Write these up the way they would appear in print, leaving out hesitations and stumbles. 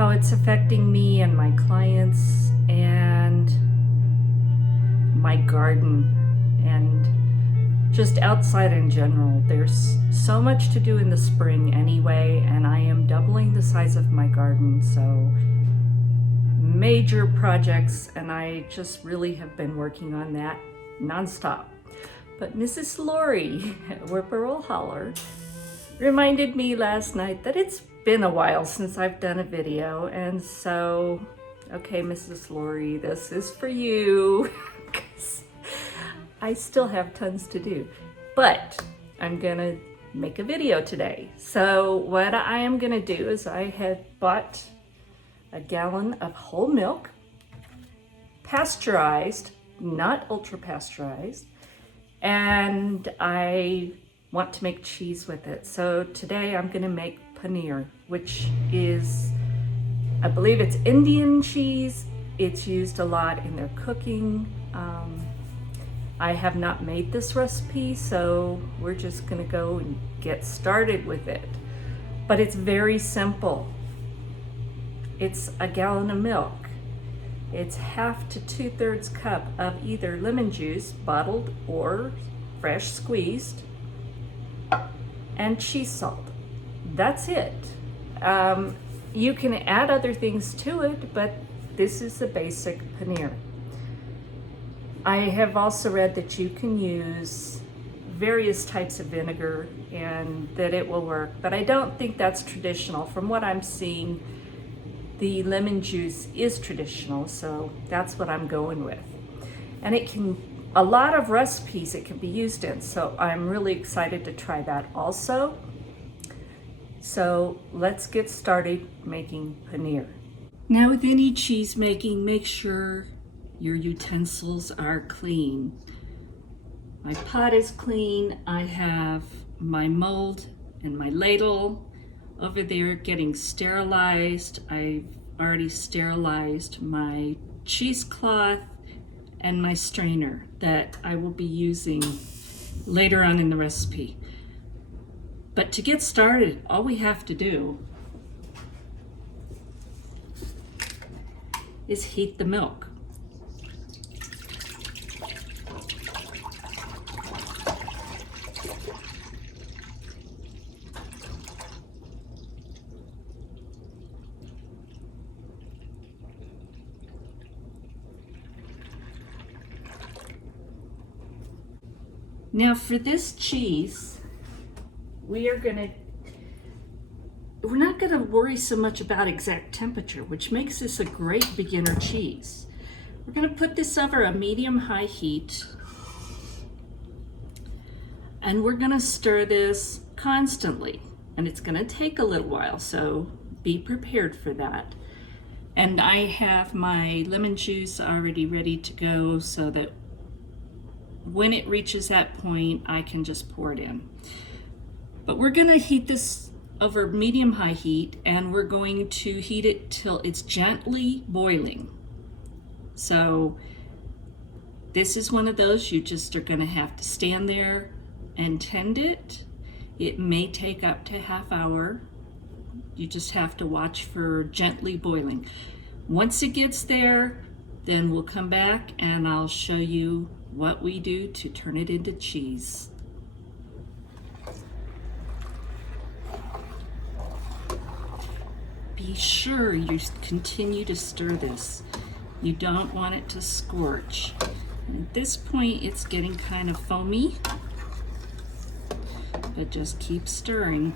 how it's affecting me and my clients and my garden and just outside in general. There's so much to do in the spring anyway, and I am doubling the size of my garden, so major projects, and I just really have been working on that nonstop. But Mrs. Lori at Whippoorwill Holler reminded me last night that it's been a while since I've done a video, and so, okay, Mrs. Lori, this is for you, because I still have tons to do, but I'm gonna make a video today. So what I am gonna do is I had bought a gallon of whole milk, pasteurized, not ultra pasteurized, and I want to make cheese with it. So today I'm gonna make paneer, which is, I believe it's Indian cheese. It's used a lot in their cooking. I have not made this recipe, so we're just gonna go and get started with it. But it's very simple. It's a gallon of milk. It's 1/2 to 2/3 cup of either lemon juice, bottled or fresh squeezed, and cheese salt. That's it. You can add other things to it, but this is the basic paneer. I have also read that you can use various types of vinegar and that it will work, but I don't think that's traditional. From what I'm seeing, the lemon juice is traditional, so that's what I'm going with. And it can, a lot of recipes it can be used in, so I'm really excited to try that also. So let's get started making paneer. Now with any cheese making, make sure your utensils are clean. My pot is clean. I have my mold and my ladle over there getting sterilized. I've already sterilized my cheesecloth and my strainer that I will be using later on in the recipe. But to get started, all we have to do is heat the milk. Now for this cheese, we're not gonna worry so much about exact temperature, which makes this a great beginner cheese. We're gonna put this over a medium-high heat, and we're gonna stir this constantly, and it's gonna take a little while, so be prepared for that. And I have my lemon juice already ready to go so that when it reaches that point, I can just pour it in. But we're gonna heat this over medium-high heat, and we're going to heat it till it's gently boiling. So this is one of those you just are gonna have to stand there and tend it. It may take up to half hour. You just have to watch for gently boiling. Once it gets there, then we'll come back and I'll show you what we do to turn it into cheese. Be sure you continue to stir this. You don't want it to scorch. And at this point, it's getting kind of foamy, but just keep stirring.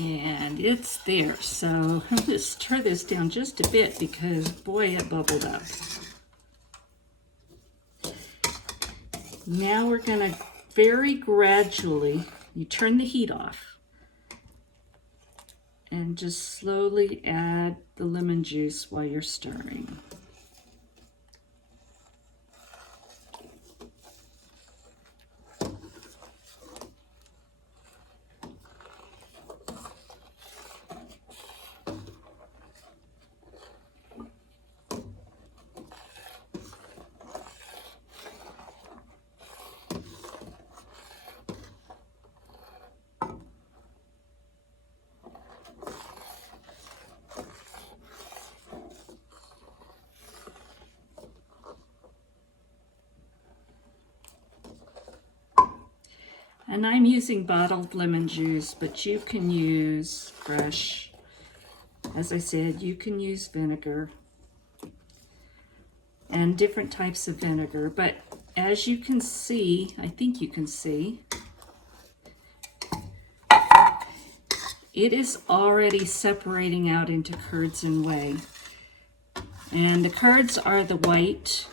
And it's there, so I'm going to stir this down just a bit because boy, it bubbled up. Now we're going to very gradually, you turn the heat off and just slowly add the lemon juice while you're stirring. And I'm using bottled lemon juice, but you can use fresh. As I said, you can use vinegar and different types of vinegar. But as you can see, I think you can see, it is already separating out into curds and whey. And the curds are the white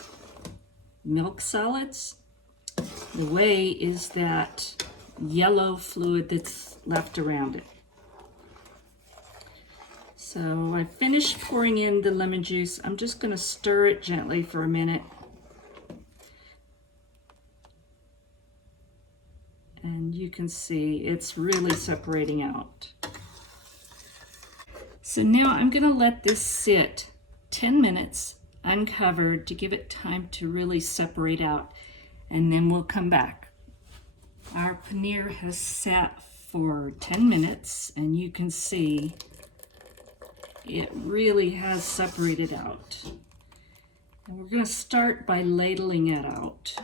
milk solids. The whey is that yellow fluid that's left around it. So I finished pouring in the lemon juice. I'm just going to stir it gently for a minute. And you can see it's really separating out. So now I'm going to let this sit 10 minutes uncovered to give it time to really separate out, and then we'll come back. Our paneer has sat for 10 minutes and you can see it really has separated out. And we're going to start by ladling it out.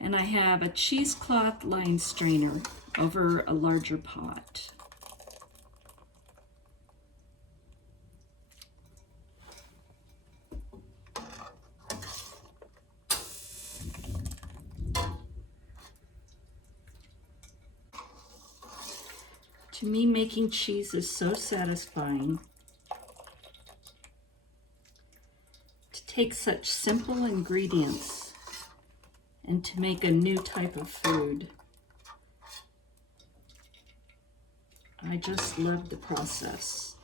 And I have a cheesecloth line strainer over a larger pot. To me, making cheese is so satisfying. To take such simple ingredients and to make a new type of food. I just love the process.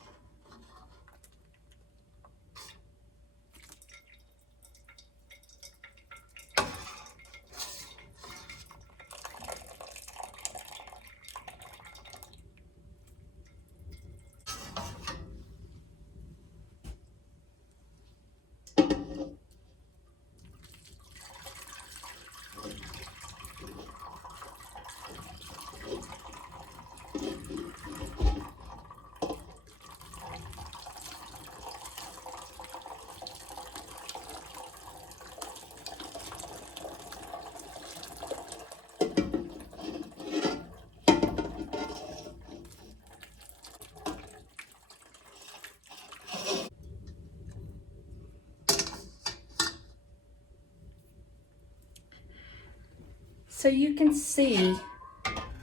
So you can see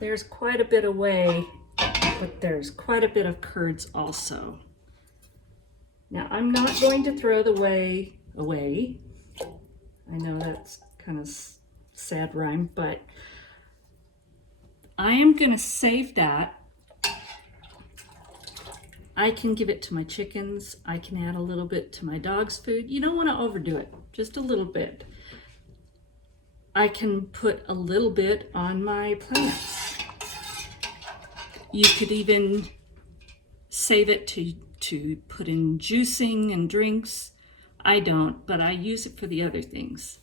there's quite a bit of whey, but there's quite a bit of curds also. Now I'm not going to throw the whey away. I know that's kind of sad rhyme, but I am going to save that. I can give it to my chickens. I can add a little bit to my dog's food. You don't want to overdo it, just a little bit. I can put a little bit on my plants. You could even save it to put in juicing and drinks. I don't, but I use it for the other things.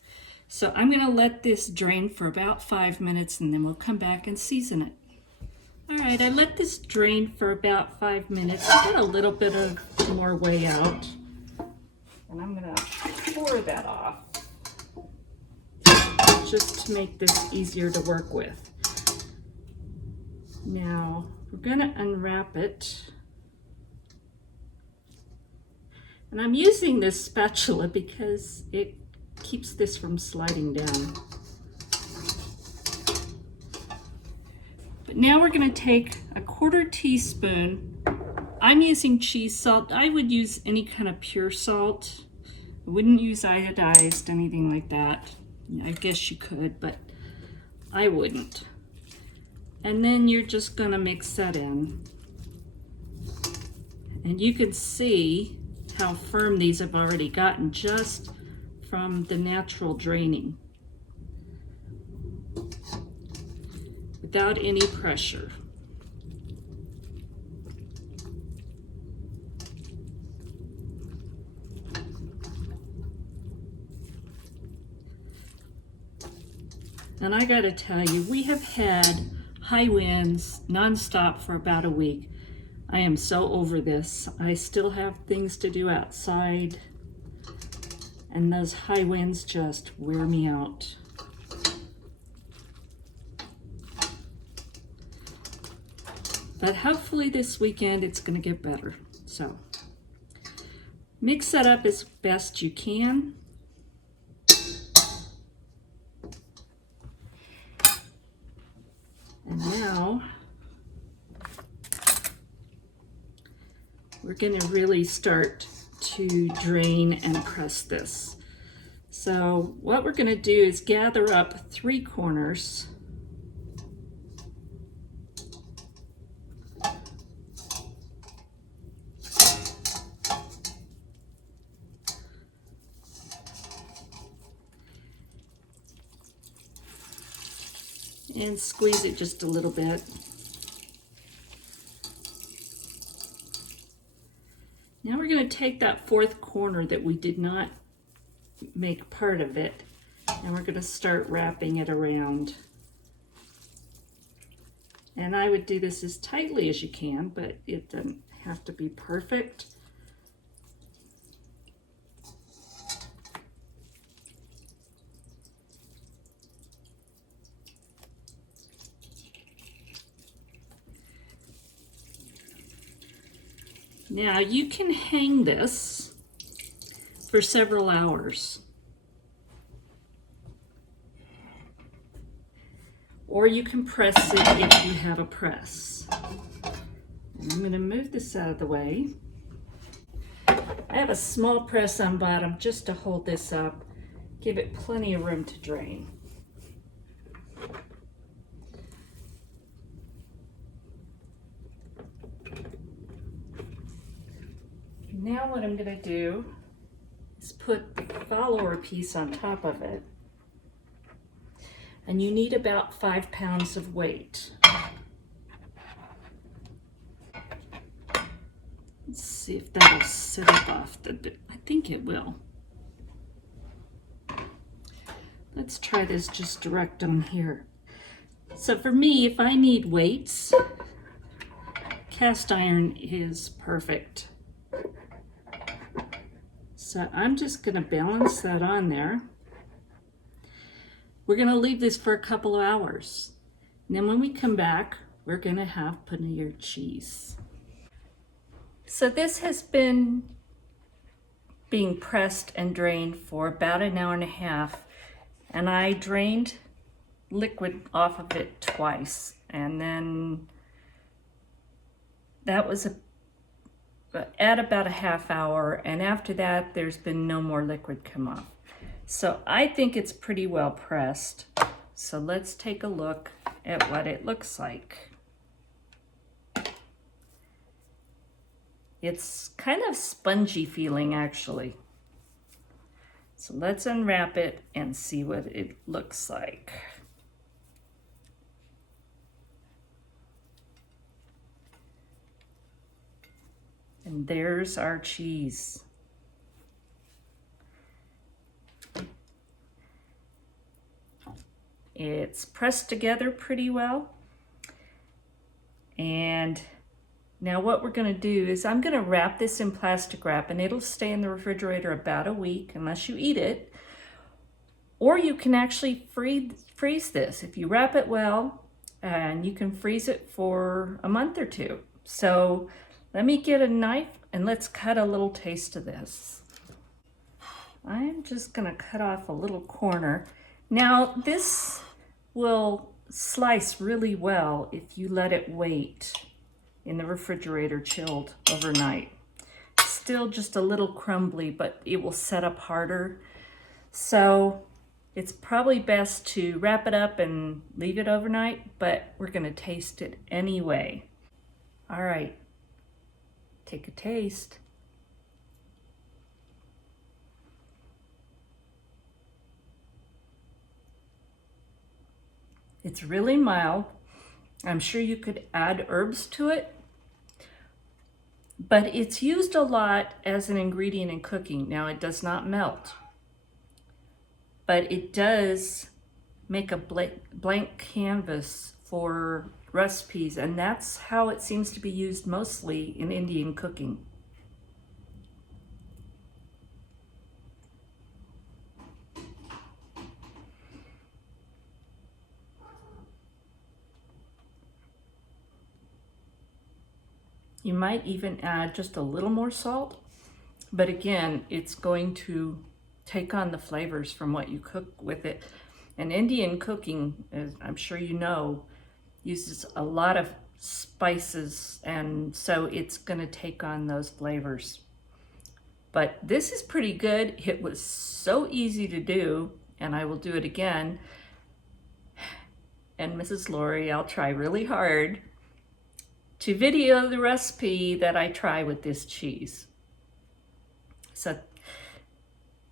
So I'm going to let this drain for about 5 minutes and then we'll come back and season it. All right, I let this drain for about 5 minutes. Get a little bit of more whey out. And I'm going to pour that off, just to make this easier to work with. Now, we're going to unwrap it. And I'm using this spatula because it keeps this from sliding down. But now we're going to take a 1/4 teaspoon. I'm using cheese salt. I would use any kind of pure salt. I wouldn't use iodized, anything like that. I guess you could, but I wouldn't. And then you're just going to mix that in. And you can see how firm these have already gotten just from the natural draining, without any pressure. And I gotta tell you, we have had high winds nonstop for about a week. I am so over this. I still have things to do outside, and those high winds just wear me out. But hopefully this weekend it's going to get better. So mix that up as best you can. And now we're going to really start to drain and press this. So what we're going to do is gather up 3 corners. And squeeze it just a little bit. Now we're going to take that 4th corner that we did not make part of it, and we're going to start wrapping it around. And I would do this as tightly as you can, but it doesn't have to be perfect. Now you can hang this for several hours, or you can press it if you have a press. And I'm going to move this out of the way. I have a small press on bottom just to hold this up, give it plenty of room to drain. Now what I'm going to do is put the follower piece on top of it. And you need about 5 pounds of weight. Let's see if that'll sit up off the bit. I think it will. Let's try this just direct on here. So for me, if I need weights, cast iron is perfect. So I'm just going to balance that on there. We're going to leave this for a couple of hours. And then when we come back, we're going to have paneer cheese. So this has been being pressed and drained for about an hour and a half. And I drained liquid off of it twice. And then that was at about a half hour, and after that there's been no more liquid come off. So I think it's pretty well pressed. So let's take a look at what it looks like. It's kind of spongy feeling actually. So let's unwrap it and see what it looks like. And there's our cheese. It's pressed together pretty well. And now what we're going to do is I'm going to wrap this in plastic wrap, and it'll stay in the refrigerator about a week unless you eat it. Or you can actually freeze this. If you wrap it well, and you can freeze it for a month or 2. So let me get a knife and let's cut a little taste of this. I'm just going to cut off a little corner. Now this will slice really well if you let it wait in the refrigerator chilled overnight. Still just a little crumbly, but it will set up harder. So it's probably best to wrap it up and leave it overnight, but we're going to taste it anyway. All right. Take a taste. It's really mild. I'm sure you could add herbs to it, but it's used a lot as an ingredient in cooking. Now it does not melt, but it does make a blank canvas for recipes, and that's how it seems to be used mostly in Indian cooking. You might even add just a little more salt, but again, it's going to take on the flavors from what you cook with it. And Indian cooking, as I'm sure you know, uses a lot of spices, and so it's going to take on those flavors. But this is pretty good. It was so easy to do, and I will do it again. And Mrs. Lori, I'll try really hard to video the recipe that I try with this cheese. So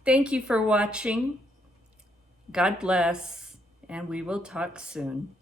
thank you for watching. God bless, and we will talk soon.